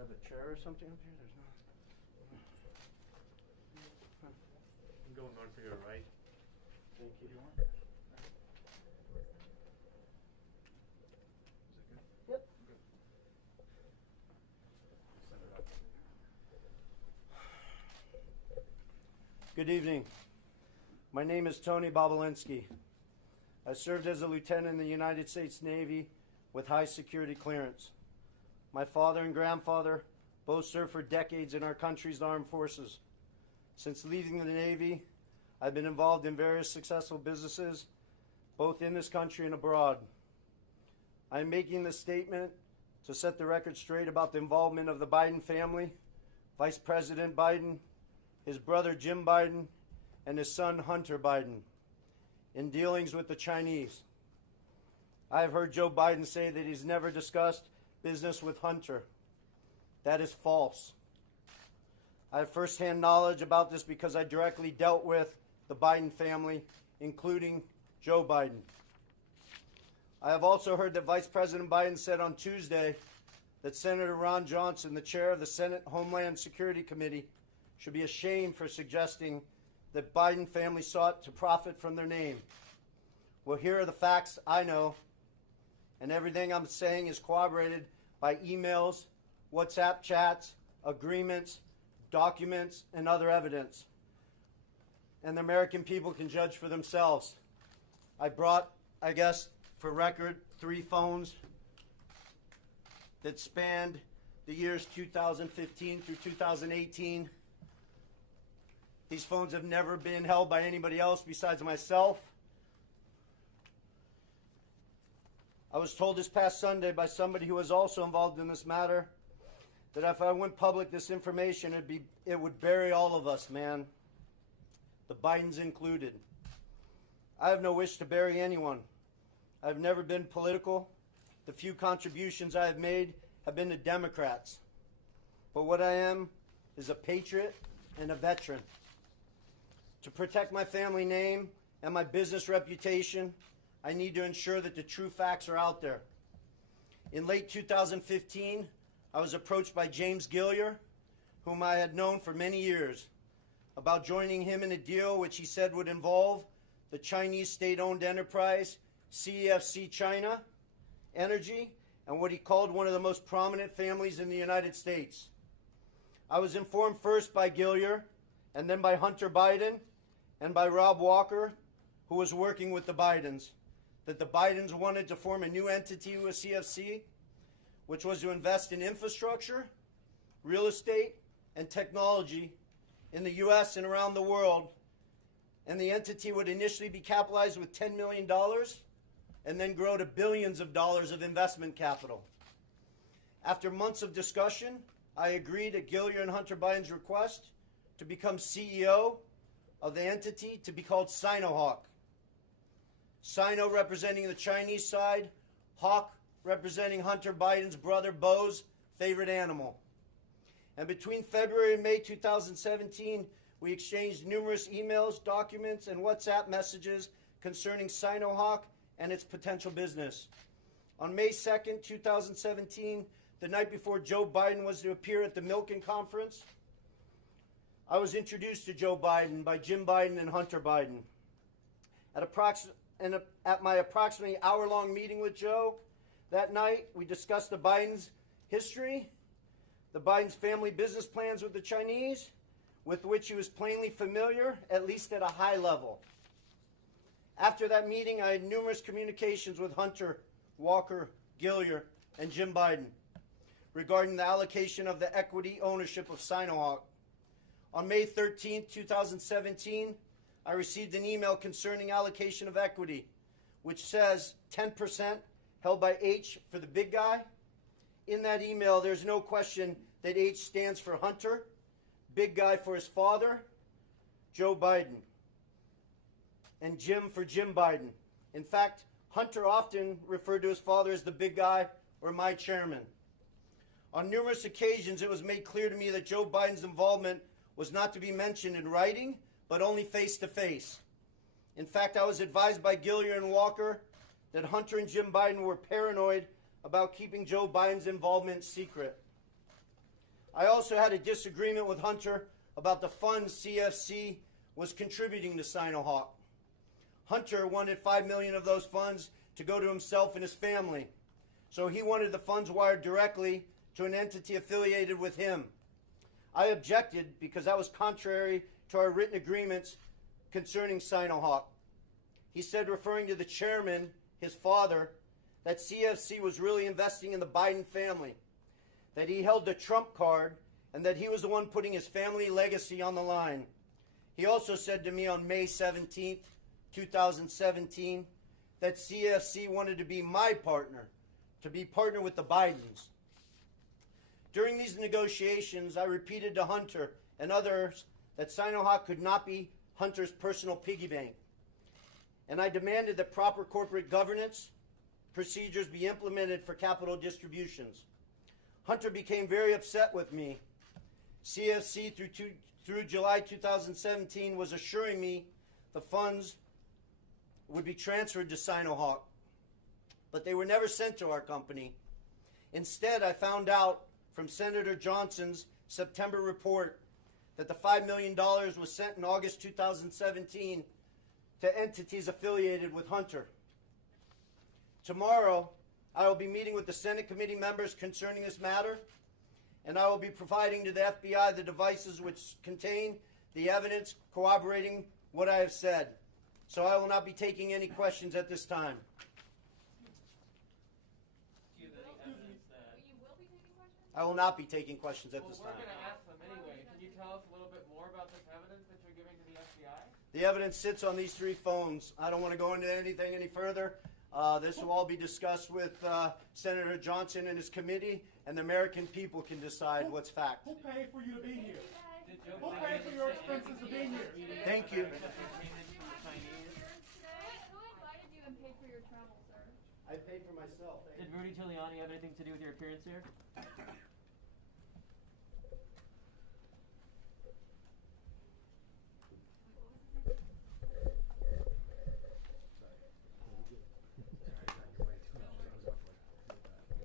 Have a chair or something up here? There's not. I'm going on for your right. Thank you. You want? Yep. Good evening. My name is Tony Bobulinski. I served as a lieutenant in the United States Navy with high security clearance. My father and grandfather both served for decades in our country's armed forces. Since leaving the Navy, I've been involved in various successful businesses, both in this country and abroad. I am making this statement to set the record straight about the involvement of the Biden family, Vice President Biden, his brother Jim Biden, and his son Hunter Biden in dealings with the Chinese. I have heard Joe Biden say that he's never discussed business with Hunter. That is false. I have firsthand knowledge about this because I directly dealt with the Biden family, including Joe Biden. I have also heard that Vice President Biden said on Tuesday that Senator Ron Johnson, the chair of the Senate Homeland Security Committee, should be ashamed for suggesting that Biden family sought to profit from their name. Well, here are the facts I know, and everything I'm saying is corroborated by emails, WhatsApp chats, agreements, documents, and other evidence. And the American people can judge for themselves. I brought, I guess, for record, 3 phones that spanned the years 2015 through 2018. These phones have never been held by anybody else besides myself. I was told this past Sunday by somebody who was also involved in this matter that if I went public this information, it would bury all of us, man. The Bidens included. I have no wish to bury anyone. I've never been political. The few contributions I have made have been to Democrats. But what I am is a patriot and a veteran. To protect my family name and my business reputation, I need to ensure that the true facts are out there. In late 2015, I was approached by James Gilliar, whom I had known for many years, about joining him in a deal which he said would involve the Chinese state-owned enterprise CEFC China Energy and what he called one of the most prominent families in the United States. I was informed first by Gilliar and then by Hunter Biden and by Rob Walker, who was working with the Bidens, that the Bidens wanted to form a new entity with CFC, which was to invest in infrastructure, real estate, and technology in the U.S. and around the world. And the entity would initially be capitalized with $10 million and then grow to billions of dollars of investment capital. After months of discussion, I agreed at Gilliar and Hunter Biden's request to become CEO of the entity to be called Sinohawk. Sino representing the Chinese side, Hawk representing Hunter Biden's brother Bo's favorite animal. And between February and May 2017, we exchanged numerous emails, documents, and WhatsApp messages concerning Sinohawk and its potential business. On May 2nd, 2017, the night before Joe Biden was to appear at the Milken Conference, I was introduced to Joe Biden by Jim Biden and Hunter Biden. At my approximately hour-long meeting with Joe that night, we discussed the Biden's history, the Biden's family business plans with the Chinese, with which he was plainly familiar, at least at a high level. After that meeting, I had numerous communications with Hunter, Walker, Gilliar, and Jim Biden regarding the allocation of the equity ownership of Sinohawk. On May 13, 2017, I received an email concerning allocation of equity, which says 10% held by H for the big guy. In that email, there's no question that H stands for Hunter, big guy for his father, Joe Biden, and Jim for Jim Biden. In fact, Hunter often referred to his father as the big guy or my chairman. On numerous occasions, it was made clear to me that Joe Biden's involvement was not to be mentioned in writing, but only face-to-face. In fact, I was advised by Gilliar and Walker that Hunter and Jim Biden were paranoid about keeping Joe Biden's involvement secret. I also had a disagreement with Hunter about the funds CFC was contributing to Sinohawk. Hunter wanted $5 million of those funds to go to himself and his family, so he wanted the funds wired directly to an entity affiliated with him. I objected because that was contrary to our written agreements concerning Sinohawk. He said, referring to the chairman, his father, that CFC was really investing in the Biden family, that he held the Trump card, and that he was the one putting his family legacy on the line. He also said to me on May 17th, 2017, that CFC wanted to be my partner, to be partner with the Bidens. During these negotiations, I repeated to Hunter and others that Sinohawk could not be Hunter's personal piggy bank. And I demanded that proper corporate governance procedures be implemented for capital distributions. Hunter became very upset with me. CFC through July 2017 was assuring me the funds would be transferred to Sinohawk, but they were never sent to our company. Instead, I found out from Senator Johnson's September report that the $5 million was sent in August 2017 to entities affiliated with Hunter. Tomorrow, I will be meeting with the Senate committee members concerning this matter, and I will be providing to the FBI the devices which contain the evidence corroborating what I have said. So I will not be taking any questions at this time. Do you have any evidence that... You will be taking questions? I will not be taking questions at this Well, time. we're going to ask them anyway. Can you tell us a little bit more about this evidence that you're giving to the FBI? The evidence sits on these 3 phones. I don't want to go into anything any further. This will all be discussed with Senator Johnson and his committee, and the American people can decide what's fact. Who paid for you to be here? Did Joe Who paid for your expenses to be here? Thank you. Who invited you and paid for your travel, sir? I paid for myself. Did Rudy Giuliani have anything to do with your appearance here?